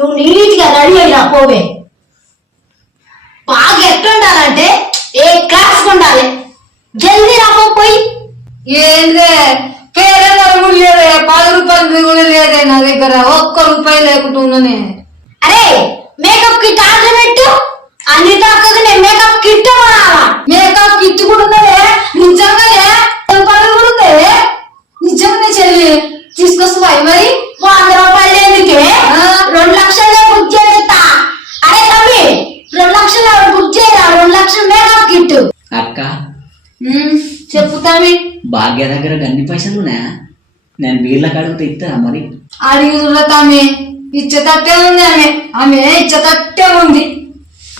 నువ్వు నీట్గా రెడీ అయినా పోవే. బాగా ఎట్లుండాలంటే ఏ క్లాస్ ఉండాలి. జల్దీ రాబో పోయి. ఏందే కేరళ కూడా లేదే, 10 రూపాయలు కూడా లేదే నా దగ్గర, 1 రూపాయి లేకుంటున్నానే. అరే మేకప్ కిట్ ఆర్డర్ పెట్టు. అన్ని దాకా నేను మేకప్ కిట్ కొనాలా. మేకప్ కిట్ కూడా ఉన్నదే, నిజంగానే 10 కూడా ఉందే. నిజంగానే చెల్లి తీసుకొస్తావా మరి? 100 రూపాయలు ఎందుకే? 2 లక్షలే బుక్ చేస్తా. అరే తమ్మి 2 లక్షలు బుక్ చేయరా, 2 లక్షలు మేకప్ కిట్. అక్క చెప్పు తమ్మి. భాగ్య దగ్గర అన్ని పైసలు ఉన్నాయా? నేను వీళ్ళకి అడిగితే ఇస్తారా మరి? అడిగి చూడ తమ్మి, ఇచ్చేటట్టే ఉంది. ఆమె ఇచ్చేటట్టే ఉంది.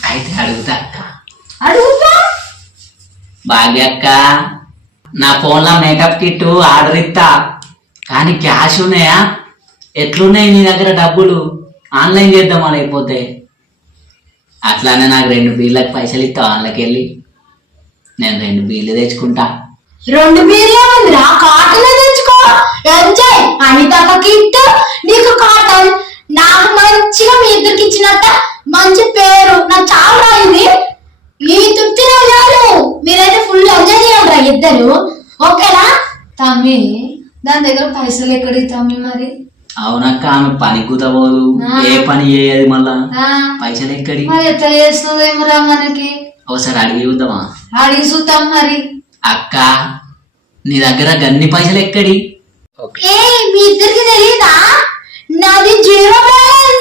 అయితే అడుగుతా అక్క. అడుగుతా. భాగ్య అక్క, నా ఫోన్లో మేకప్ కిట్ ఆర్డర్ ఇస్తా, కానీ క్యాష్ ఉన్నాయా? ఎట్లున్నాయి నీ దగ్గర డబ్బులు? ఆన్లైన్ చేద్దామా? లేకపోతే అట్లానే నాకు 2 బీర్లకు పైసలు ఇస్తావు? అందులోకి వెళ్ళి నేను 2 బీర్లు తెచ్చుకుంటా. 2 బీర్లే ఉందిరా, కాటన్ తెచ్చుకో. ఎంజాయ్. అనితక్క కిట్, నీకు కాటన్, నాకు మంచిగా మీ ఇద్దరికి ఇచ్చినట్ట మంచి పేరు. నాకు చాలా ఇది. ఈ తృప్తిలో చాలు. మీరైతే ఫుల్ ఎంజాయ్ చేయండి ఇద్దరు. ఓకేనా? తమ్మి దాని దగ్గర పైసలు ఎక్కడి తమ్మి మరి? అవునక్క, ఆమె పని కుదవదు, ఏ పని చేయదు, మళ్ళా పైసలు ఎక్కడి? మరి ఎట్లా చేస్తుందేమోరా మనకి? ఒకసారి అడిగి చూద్దామా? అడిగి చూద్దాం మరి. అక్క, నీ దగ్గర గన్ని పైసలు ఎక్కడి? ఏ మీ ఇద్దరికి తెలీదా? నాది 0 బ్యాలెన్స్.